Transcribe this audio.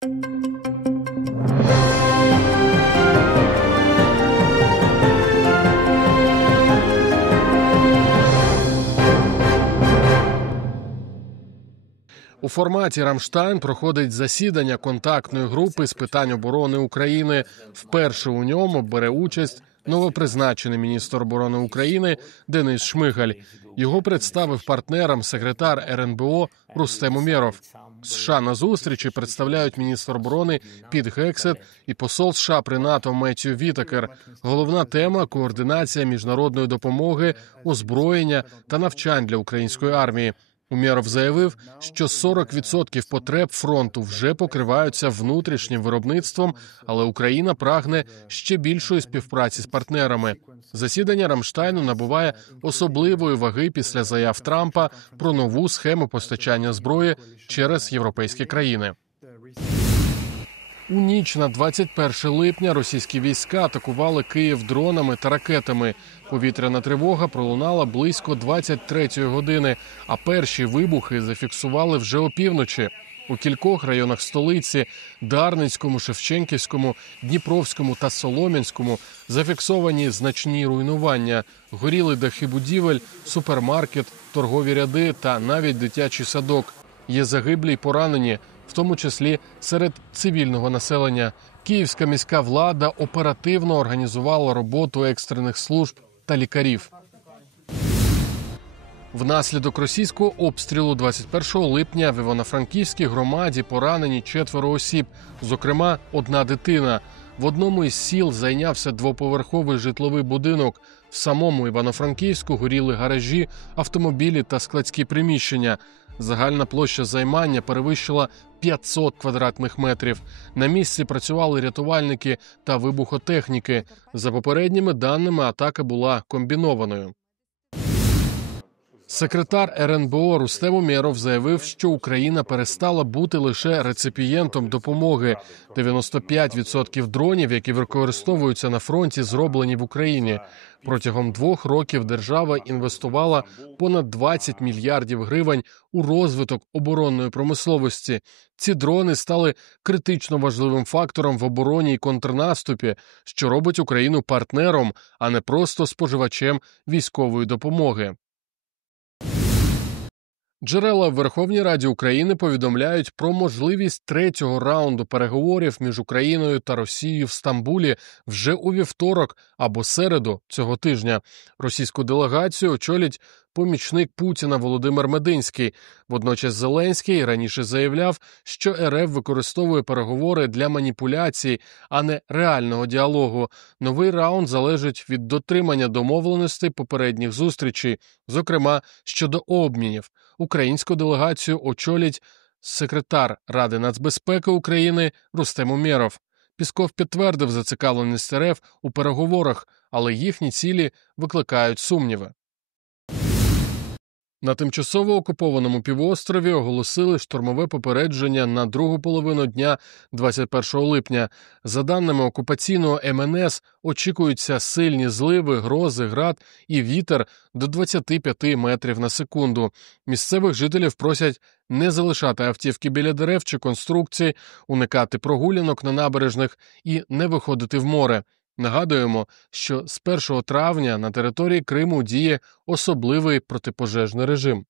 У форматі «Рамштайн» проходить засідання контактної групи з питань оборони України. Вперше у ньому бере участь новопризначений міністр оборони України Денис Шмигаль. Його представив партнерам секретар РНБО Рустем Умєров. США на зустрічі представляють міністр оборони Піт Гексет і посол США при НАТО Меттью Вітакер. Головна тема – координація міжнародної допомоги, озброєння та навчань для української армії. Умєров заявив, що 40% потреб фронту вже покриваються внутрішнім виробництвом, але Україна прагне ще більшої співпраці з партнерами. Засідання Рамштайну набуває особливої ваги після заяв Трампа про нову схему постачання зброї через європейські країни. У ніч на 21 липня російські війська атакували Київ дронами та ракетами. Повітряна тривога пролунала близько 23-ї години, а перші вибухи зафіксували вже опівночі. У кількох районах столиці – Дарницькому, Шевченківському, Дніпровському та Солом'янському – зафіксовані значні руйнування. Горіли дахи будівель, супермаркет, торгові ряди та навіть дитячий садок. Є загиблі й поранені, в тому числі серед цивільного населення. Київська міська влада оперативно організувала роботу екстрених служб та лікарів. Внаслідок російського обстрілу 21 липня в Івано-Франківській громаді поранені 4 осіб, зокрема, одна дитина. В одному із сіл зайнявся двоповерховий житловий будинок. В самому Івано-Франківську горіли гаражі, автомобілі та складські приміщення. Загальна площа займання перевищила 500 квадратних метрів. На місці працювали рятувальники та вибухотехніки. За попередніми даними, атака була комбінованою. Секретар РНБО Рустем Умєров заявив, що Україна перестала бути лише реципієнтом допомоги. 95% дронів, які використовуються на фронті, зроблені в Україні. Протягом 2 років держава інвестувала понад 20 мільярдів гривень у розвиток оборонної промисловості. Ці дрони стали критично важливим фактором в обороні і контрнаступі, що робить Україну партнером, а не просто споживачем військової допомоги. Джерела в Верховній Раді України повідомляють про можливість 3-го раунду переговорів між Україною та Росією в Стамбулі вже у вівторок або середу цього тижня. Російську делегацію очолить помічник Путіна Володимир Мединський. Водночас Зеленський раніше заявляв, що РФ використовує переговори для маніпуляцій, а не реального діалогу. Новий раунд залежить від дотримання домовленостей попередніх зустрічей, зокрема щодо обмінів. Українську делегацію очолить секретар Ради нацбезпеки України Рустем Умєров. Пісков підтвердив зацікавленість РФ у переговорах, але їхні цілі викликають сумніви. На тимчасово окупованому півострові оголосили штормове попередження на другу половину дня 21 липня. За даними окупаційного МНС, очікуються сильні зливи, грози, град і вітер до 25 метрів на секунду. Місцевих жителів просять не залишати автівки біля дерев чи конструкцій, уникати прогулянок на набережних і не виходити в море. Нагадуємо, що з 1 травня на території Криму діє особливий протипожежний режим.